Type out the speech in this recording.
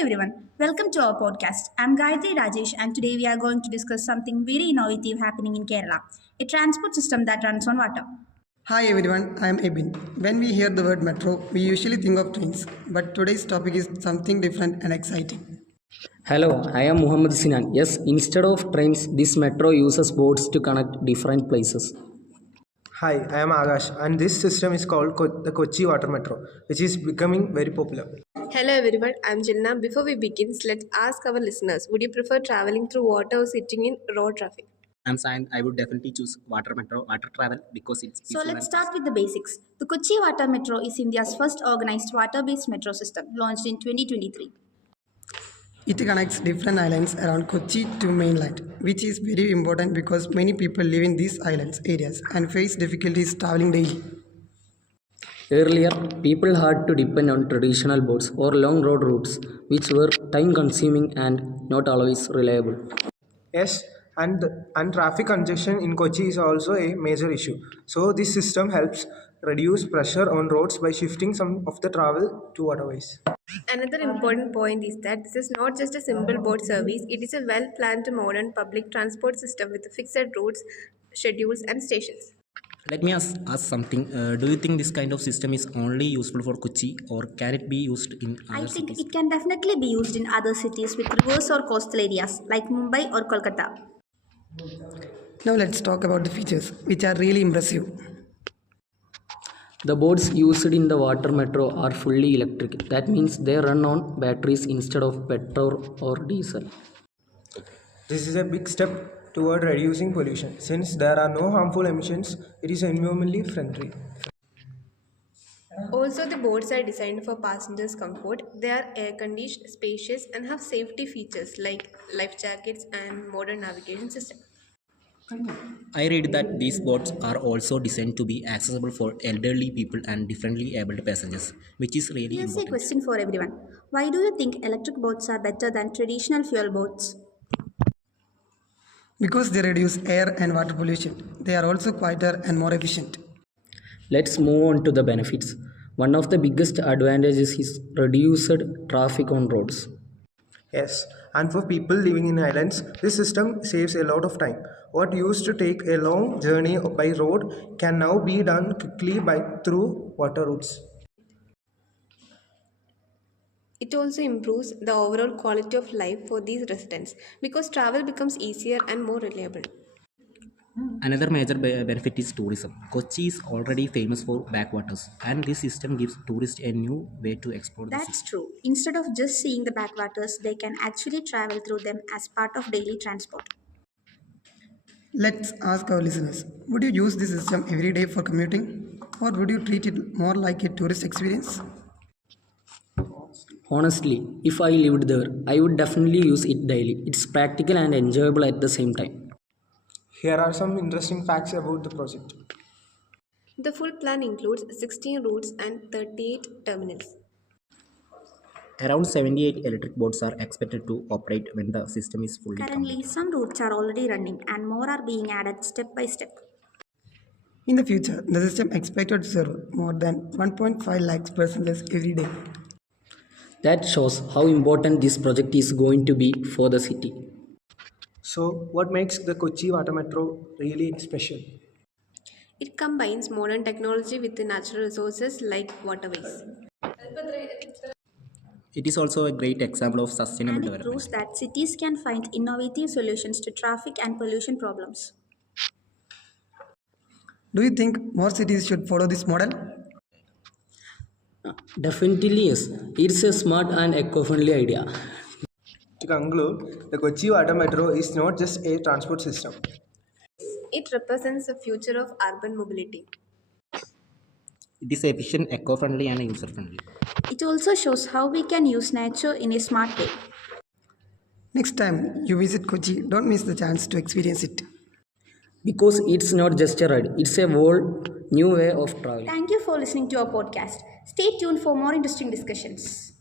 everyone, welcome to our podcast. I'm Gayathri Rajesh, and today we are going to discuss something very innovative happening in Kerala, a transport system that runs on water. Hi everyone, I am Ebin. When we hear the word metro, we usually think of trains, but today's topic is something different and exciting. Hello, I am Muhammed Sinan. Yes, instead of trains, this metro uses boats to connect different places. Hi, I am Akash, and this system is called the Kochi Water Metro, which is becoming very popular. Hello everyone, I'm Jilna. Before we begin, let's ask our listeners, would you prefer traveling through water or sitting in road traffic? I'm Sayanth. I would definitely choose water metro, water travel because it's So peaceful let's and start with the basics. The Kochi Water Metro is India's first organized water-based metro system, launched in 2023. It connects different islands around Kochi to mainland, which is very important because many people live in these islands areas and face difficulties traveling daily. Earlier, people had to depend on traditional boats or long road routes, which were time consuming and not always reliable. Yes, and traffic congestion in Kochi is also a major issue. So this system helps reduce pressure on roads by shifting some of the travel to waterways. Another important point is that this is not just a simple boat service, it is a well planned modern public transport system with fixed routes, schedules, and stations. let me ask something. Do you think this kind of system is only useful for Kochi or can it be used in I other think cities? it can definitely be used in other cities with rivers or coastal areas like Mumbai or Kolkata. Now let's talk about the features, which are really impressive. The boats used in the water metro are fully electric. That means they run on batteries instead of petrol or diesel. This is a big step toward reducing pollution. Since there are no harmful emissions, it is environmentally friendly. Also, the boats are designed for passengers' comfort. They are air conditioned, spacious, and have safety features like life jackets and modern navigation system. I read that these boats are also designed to be accessible for elderly people and differently abled passengers, which is really Here's a important. question for everyone. Why do you think electric boats are better than traditional fuel boats? Because they reduce air and water pollution, they are also quieter and more efficient. Let's move on to the benefits. One of the biggest advantages is reduced traffic on roads. Yes, and for people living in islands, this system saves a lot of time. What used to take a long journey by road can now be done quickly by through water routes. It also improves the overall quality of life for these residents because travel becomes easier and more reliable. Another major benefit is tourism. Kochi is already famous for backwaters, and this system gives tourists a new way to explore the city. That's true. Instead of just seeing the backwaters, they can actually travel through them as part of daily transport. Let's ask our listeners, would you use this system every day for commuting? Or would you treat it more like a tourist experience? Honestly, if I lived there, I would definitely use it daily. It's practical and enjoyable at the same time. Here are some interesting facts about the project. The full plan includes 16 routes and 38 terminals. Around 78 electric boats are expected to operate when the system is fully Currently, complete. some routes are already running and more are being added step by step. In the future, the system expected to serve more than 1.5 lakhs passengers every day. That shows how important this project is going to be for the city. So, what makes the Kochi Water Metro really special? It combines modern technology with the natural resources like waterways. It is also a great example of sustainable And it development. proves that cities can find innovative solutions to traffic and pollution problems. Do you think more cities should follow this model? Definitely yes. It's a smart and eco-friendly idea. To conclude, the Kochi Water Metro is not just a transport system. It represents the future of urban mobility. It is efficient, eco-friendly, and user-friendly. It also shows how we can use nature in a smart way. Next time you visit Kochi, don't miss the chance to experience it. Because it's not just a ride, it's a whole new way of traveling. Thank you for listening to our podcast. Stay tuned for more interesting discussions.